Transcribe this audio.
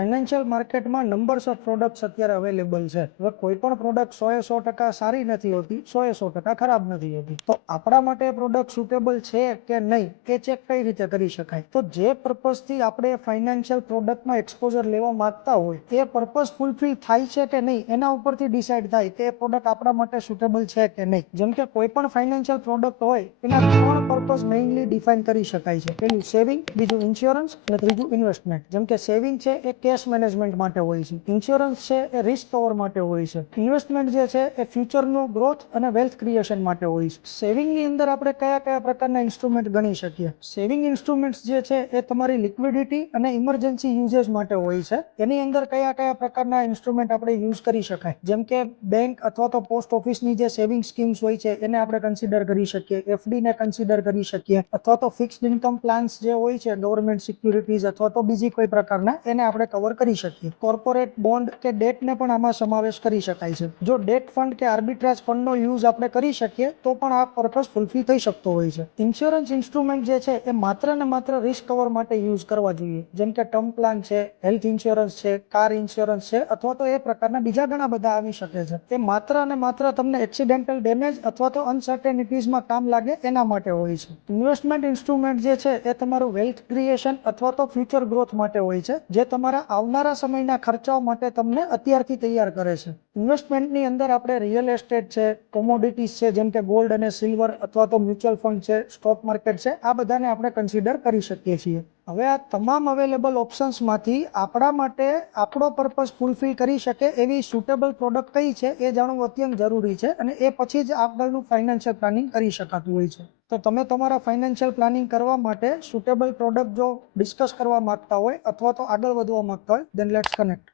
Financial માર્કેટમાં numbers of products અત્યારે available છે. હવે કોઈ પણ પ્રોડક્ટ 100% સારી નથી હોતી, 100% ખરાબ નથી હોતી. તો આપણા માટે પ્રોડક્ટ સુટેબલ છે કે નહીં એ ચેક કઈ રીતે કરી શકાય? તો જે પર્પઝથી આપણે ફાઇનાન્શિયલ પ્રોડક્ટમાં એક્સપોઝર લેવા માંગતા હોય એ પર્પઝ ફૂલફિલ થાય છે કે નહીં એના ઉપરથી ડિસાઇડ થાય કે એ પ્રોડક્ટ આપણા માટે સુટેબલ છે કે નહીં. જેમ કે કોઈ પણ ફાઇનાન્શિયલ પ્રોડક્ટ હોય એના 3 પર્પઝ મેઇનલી ડિફાઇન કરી શકાય છે. પેલું સેવિંગ, બીજું ઇન્સ્યોરન્સ અને ત્રીજું ઇન્વેસ્ટમેન્ટ. જેમ કે સેવિંગ છે એ કેશ મેનેજમેન્ટ માટે હોય છે, ઇન્સ્યોરન્સ છે એ રિસ્ક કવર માટે હોય છે, ઇન્વેસ્ટમેન્ટ જે છે એ ફ્યુચરનું ગ્રોથ અને વેલ્થ ક્રિએશન માટે હોય છે. સેવિંગની અંદર આપણે કયા કયા પ્રકારના ઇન્સ્ટ્રુમેન્ટ ગણી શકીએ? સેવિંગ ઇન્સ્ટ્રુમેન્ટ્સ જે છે એ તમારી લિક્વિડિટી અને ઇમરજન્સી યુઝેજ માટે હોય છે. એની અંદર કયા કયા પ્રકારના ઇન્સ્ટ્રુમેન્ટ આપણે યુઝ કરી શકાય? જેમ કે બેંક અથવા તો પોસ્ટ ઓફિસની જે સેવિંગ સ્કીમ્સ હોય છે એને આપણે કન્સિડર કરી શકીએ, એફડી ને કન્સિડર કરી શકીએ, અથવા તો ફિક્સ્ડ ઇન્કમ પ્લાન્સ જે હોય છે ગવર્મેન્ટ સિક્યુરિટીઝ અથવા તો બીજી કોઈ પ્રકારના એને આપણે કવર કરી શકીએ. કોર્પોરેટ બોન્ડ કે ડેટને પણ આમાં સમાવેશ કરી શકાય છે. જો ડેટ ફંડ કે આર્બિટ્રાજ ફંડનો યુઝ આપણે કરી શકીએ તો પણ આ પર્પઝ ફૂલફિલ થઈ શકતો હોય છે. ઇન્સ્યોરન્સ ઇન્સ્ટ્રુમેન્ટ જે છે એ માત્ર ને માત્ર રિસ્ક કવર માટે યુઝ કરવા જોઈએ. જેમ કે ટર્મ પ્લાન છે, હેલ્થ ઇન્સ્યોરન્સ છે, કાર ઇન્સ્યોરન્સ છે, અથવા તો એ પ્રકારના બીજા ઘણા બધા આવી શકે છે. એ માત્ર અને માત્ર તમને એક્સિડેન્ટલ ડેમેજ અથવા તો અનસર્ટેનિટીઝમાં કામ લાગે એના માટે હોય છે. ઇન્વેસ્ટમેન્ટ ઇન્સ્ટ્રુમેન્ટ જે છે એ તમારું વેલ્થ ક્રિએશન અથવા તો ફ્યુચર ગ્રોથ માટે હોય છે, જે તમારા આવનારા સમયના ખર્ચાઓ માટે તમને અત્યારથી તૈયાર કરે છે. ઇન્વેસ્ટમેન્ટની અંદર આપણે રિયલ એસ્ટેટ છે, કોમોડિટીઝ છે જેમ કે ગોલ્ડ અને સિલ્વર, અથવા તો મ્યુચ્યુઅલ ફંડ છે, સ્ટોક માર્કેટ છે, આ બધાને આપણે કન્સિડર કરી શકીએ છીએ. હવે આ તમામ અવેલેબલ ઓપ્શન્સમાંથી આપણા માટે આપણો પર્પઝ ફૂલફિલ કરી શકે એવી સુટેબલ પ્રોડક્ટ કઈ છે એ જાણવું અત્યંત જરૂરી છે, અને એ પછી જ આગળનું ફાઇનાન્શિયલ પ્લાનિંગ કરી શકાતું હોય છે. તો તમે તમારા ફાઇનાન્શિયલ પ્લાનિંગ કરવા માટે સુટેબલ પ્રોડક્ટ જો ડિસ્કસ કરવા માંગતા હોય અથવા તો આગળ વધવા માંગતા હોય, then let's connect.